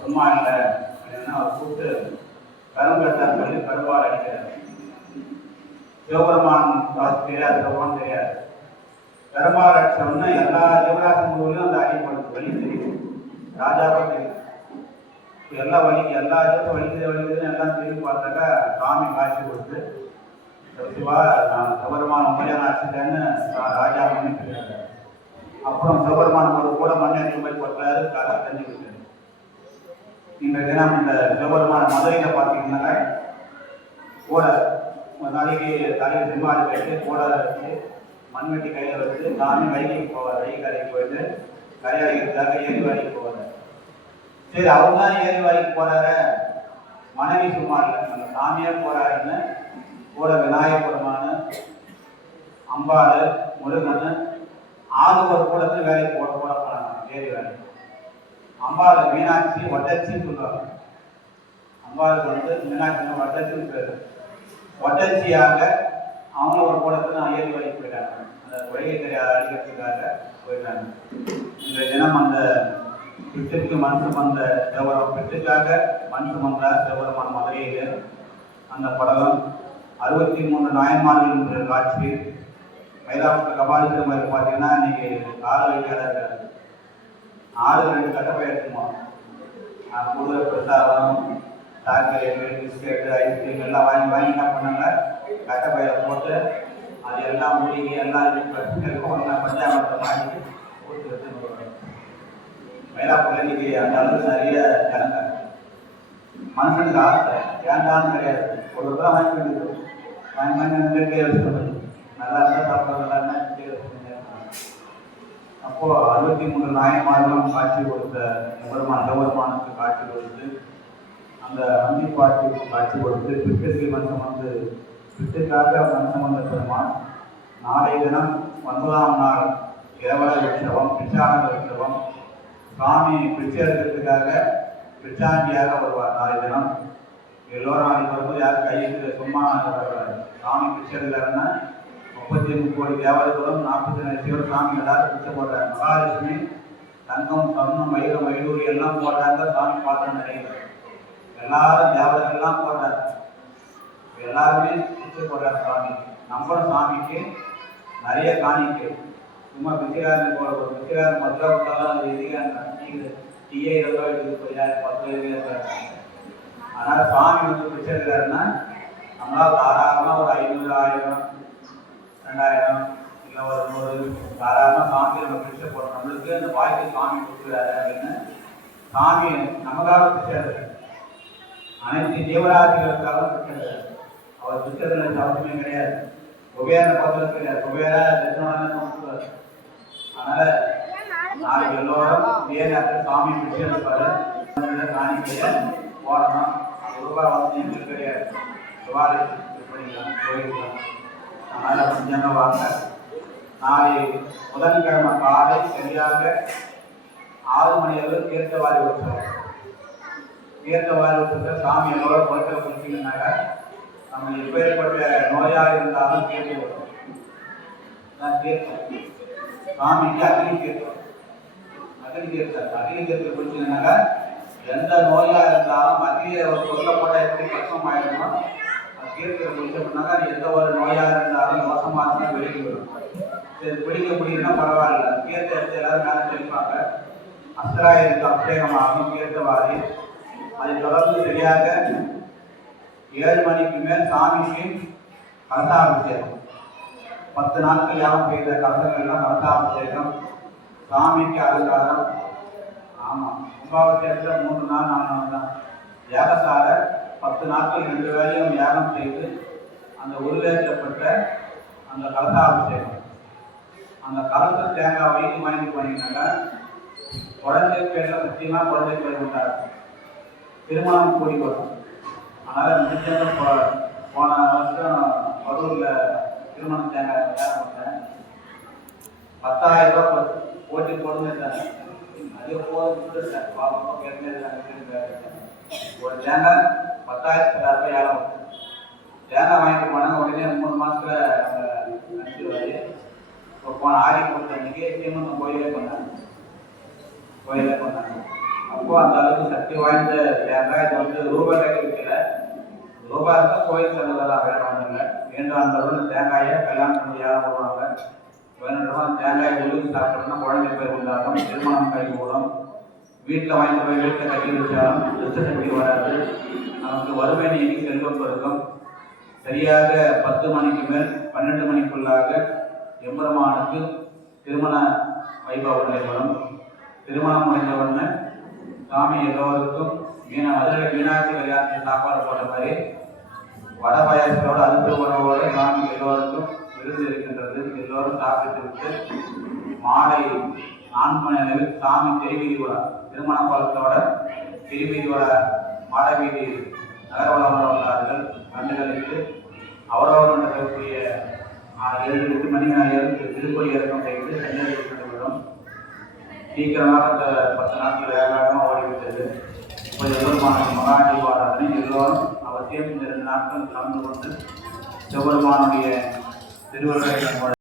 சும்மா இல்லை அப்படின்னா அவர் கூப்பிட்டு கருங்கட்டான் சொல்லி கருவாடு அடிக்கிறார். சிவபெருமான் தெரியாது, சிவபெருமான் தெரியாது. கரும்பாடு அடிச்சோம்னா எல்லா ஜீவராசி முழுவதும் அந்த அடிப்படுது, வழி தெரியும், ராஜாவும் தெரியும். எல்லா வலிக்கு எல்லா ஜீவத்தை வலிக்குதுன்னு எல்லாம் திரும்பி பார்த்தாக்கா சாமி காட்சி கொடுத்து சிவா நான் சிவபெருமான் உண்மையான அடிச்சுட்டேன்னு ராஜா மன்னிக்கிறாங்க. அப்புறம் சிவபெருமான் ஒரு கூட மண்ணெண்ணி போய் போட்டாரு, காலை தண்ணி விட்டாரு. இந்த தினம் இந்த சிவபெருமான் மதுரையில் பார்த்தீங்கன்னா கூட ஒரு நாளைக்கு தலையில் சிம்மாடி வச்சு கூட வச்சு மண்வெட்டி கையில் வச்சு சாமி வைகைக்கு போவார். வைகை கரைக்கு போயிட்டு கரையாளிக்கிறதுக்காக ஏரிவாடிக்கு போவார். சரி, அவங்க தான் ஏரிவாடிக்கு போறாரு, மனைவி சும்மா இல்லை, அந்த சாமியே போறாருன்னு கூட விநாயகர் பெருமான், அம்பாள், முருகன் ஆளுவர் கூடத்தில் வேலைக்கு போட போனாங்க ஏரி வேலை. அம்பாள் மீனாட்சி வட்டச்சின்னு சொல்லுவாங்க. அம்பாளுக்கு மீனாட்சி வட்டச்சின்னு பேரு. வட்டச்சியாக அவங்க ஒரு கூடத்தில் ஏரி வேலைக்கு போயிட்டாங்க. அந்த உலகை அடிக்கிறதுக்காக போயிட்டாங்க. இந்த தினம் அந்த பிட்டுக்கு மண் சுமந்த சிவபெருமான் பிட்டுக்காக மண் சுமந்த சிவபெருமான் மதுரையில் அந்த படலம் 63 நாயன்மார்கள் என்ற காட்சி. மயிலாப்பூர் கபாலீஸ்வரர் மாதிரி பார்த்தீங்கன்னா இன்னைக்கு கால வைக்காத இருக்காது. 6 கட்டப்பை எடுத்துமோ புது பிரசாதம், சாக்லேட்டு, பிஸ்கெட்டு, ஐஸ்கிரீம் எல்லாம் வாங்கி என்ன பண்ணாங்க, கட்டப்பையில போட்டு அது எல்லாம் மூலிகை எல்லாம் பஞ்சாமத்தை வாங்கி போட்டு எடுத்துன்னு வருவாங்க. மயிலாப்பூர்ல இன்னைக்கு அந்த அளவுக்கு நிறைய ஜனங்க. மனுஷனுக்கு ஆசை ஏண்டான்னு கிடையாது, ஒரு ரூபாய் வாங்கி வேண்டியது வாங்கி வச்சுக்கணும். நல்லா இருந்தால் சாப்பிட்றதுலாம் அப்போ 63 நாயன்மார்களும் காட்சி கொடுத்த சிவபெருமானுக்கு காட்சி கொடுத்து அந்த அந்திப்பாட்டுக்கு காட்சி கொடுத்து பிட்டுக்கு மனுஷம் பிட்டுக்காக மனுஷம் வந்த பெருமான் நாளைய தினம் 9ஆம் நாள் கேவல உற்சவம், பிச்சானந்த உற்சவம். சாமி பிச்சை எடுக்கிறதுக்காக பிச்சாண்டியாக வருவார். நாளைய தினம் எல்லோரும் நாளைக்கு வரும்போது யாரும் கையில் சும்மா வரக்கூடாது. சாமி பிச்சை எடுக்கிறாருன்னா 33 கோடி தேவர்களும் 40 சிவசாமி எல்லாரும் பிச்சை போடுறாங்க. மகாலட்சுமி தங்கம், சொன்னம், மயிலம், மயிலூரி எல்லாம் போடுறாங்க. சாமி பாத்திரம் நிறைய எல்லாரும் தேவர்கள்லாம் போடுறாங்க. எல்லாருமே பிச்சை போடுறாங்க சாமி. நம்மளும் சாமிக்கு நிறைய காணிக்கு சும்மா பிச்சைக்காரன் போட ஒரு பிச்சைக்காரன் 10 ரூபா கொடுத்தாலும் அது எதிர்க்காங்க. டீயே 20 ரூபாய் எடுத்து போய் 10 ரூபாய். அதனால சாமி பிச்சை எடுக்கிறாருன்னா நம்மளால் தாராளமாக ஒரு 500, 1000, 2000 இல்லை ஒரு 100 தாராளமாக சாமி நம்ம பிச்சை போடுறோம். நம்மளுக்கு அந்த வாய்ப்பு சாமி கொடுக்குறாரு அப்படின்னு சாமி நமக்காக பிச்சை எடுக்கிறார். அனைத்து ஜீவராசிகளுக்காக பிச்சை எடுக்கிறார். அவர் பிச்சைகளை அவசியமே கிடையாது. குபேர பக்கத்தில் கிடையாது. குபேர கொடுக்குறாரு. அதனால நாளைக்கு எல்லோரும் இதே நேரத்தில் சாமி பிச்சை எடுப்பாரு. காணிக்கையை போடணும். ரூபாய் வந்து எங்களுக்கு கிடையாது. பண்ணிக்கலாம், போயிடலாம். அதனால கொஞ்சம் வாங்க. நாளை புதன்கிழமை காலை சரியாக 6 மணி அளவு தீர்த்தவாரி உற்சவம். தீர்த்தவாரி உற்சவத்தில் சாமி எல்லோர குளத்தில் குளிச்சிங்கனாக்க நம்ம எப்பேற்பட்ட நோயாக இருந்தாலும் தீர்த்து வரும். தீர்த்தம் சாமிக்கு அக்னி தீர்த்தம். அக்னி தீர்த்தத்தில் குளிச்சிங்கனாக்கா எந்த நோயாக இருந்தாலும் மத்திய ஒரு பொருளை போட்டால் எப்படி கஷ்டம் ஆயிடுமோ தீர்க்கிற குளிச்சோம்னாக்கா அது எந்த ஒரு நோயாக இருந்தாலும் மோசமாக இருந்தாலும் வெளியே வரும். சரி, பிடிக்க முடியும்னா பரவாயில்ல. தீர்த்த எடுத்து எல்லாரும் மேலே தெளிப்பாங்க. அஸ்தராயிருக்கு அபிஷேகமாகும் தீர்த்தவாரி. அதை தொடர்ந்து சரியாக 7 மணிக்கு மேல் சாமிக்கு கலசாபிஷேகம். 10 நாட்கள் யாரும் செய்த கலசங்கள்லாம் கலசாபிஷேகம். சாமிக்கு அலங்காரம். ஆமாம், கும்பாபிஷேகத்தில் 3 நாள் 4 நாள் தான். யாகசால 10 நாட்கள் 2 வேளையும் யாகம் செய்து அந்த உருவேற்றப்பட்ட அந்த கலசாபிஷேகம். அந்த கலச தேங்காய் வைத்து வாங்கி பண்ணினாக்கா குழந்தை பேரில் முக்கியமாக குழந்தை பேர் உண்டாரு, திருமணம் கூடி வரும். அதனால் முடிஞ்சவங்க போன வருஷம் கரூரில் திருமணம் தேங்காய் யாகம் பண்ணேன். 10,000 ரூபா போட்டி போடுங்க. அதே போது ஒரு தேங்காய் 10,000 ரூபாய் யாகம். தேங்காய் வாங்கிட்டு போனாங்க. உடனே 3 மாதத்துல அனுப்பிடுவாரு. இப்போ போன ஆடி கொடுத்த அன்னைக்கு சீமந்தம் கோயிலே பண்ணாங்க. கோயிலை கொண்டாங்க. அப்போ அந்த அளவுக்கு சக்தி வாய்ந்த தேங்காய். இது வந்து ரூபாய் விற்கல, ரூபாய் இருந்தால் கோயில் செலவுலாம் வேண்டாம். வேண்டும் அந்த அளவுக்கு தேங்காயை கல்யாணம் பண்ணி யாரும் போடுவாங்க. வேணுன்றமா தேங்காய் உழுது சாப்பிட்டோம்னா குழந்தை பேர் உண்டாகும், திருமணம் கை கூடும். வீட்டில் வாங்கிட்டு போய் வீட்டில் கட்டி வச்சாலும் துஷ்ட சக்தி வராது. நமக்கு வறுமை நீங்கி செல்வம் பெருக்கும். சரியாக 10 மணிக்கு மேல் 12 மணிக்குள்ளாக எம்பெருமானுக்கு திருமண வைபவம் நடைபெறும். திருமணம் முடிந்தவுடனே சாமி எல்லோருக்கும் மதுரை மீனாட்சி கல்யாணத்தில் சாப்பாடு போட்ட மாதிரி வட பாயாசத்தோட அறுப்பு உணவோடு சாமி எல்லோருக்கும் விருது இருக்கின்றது. எல்லோரும் சாப்பிட்டு விட்டு மாலை 4 மணி அளவில் சாமி திருவீதி உலா, திருமண கோலத்தோட திருவீதி உலா மாட வீதி நகரவளம் உள்ளார்கள் கண்டுகளித்து அவரவர் நடக்கக்கூடிய 7-8 மணி நேரம் திருப்பதி இறக்கம் செய்து சென்னையில் நடைபெறும். சீக்கிரமாக இந்த 10 நாட்கள் வேகமாக ஓடிவிட்டது. இப்போ எவ்வளவு மகாண்டி பாடாதனை எல்லோரும் அவசியம் இந்த 2 நாட்கள் கலந்து கொண்டு சிவபெருமானுடைய திருவருளை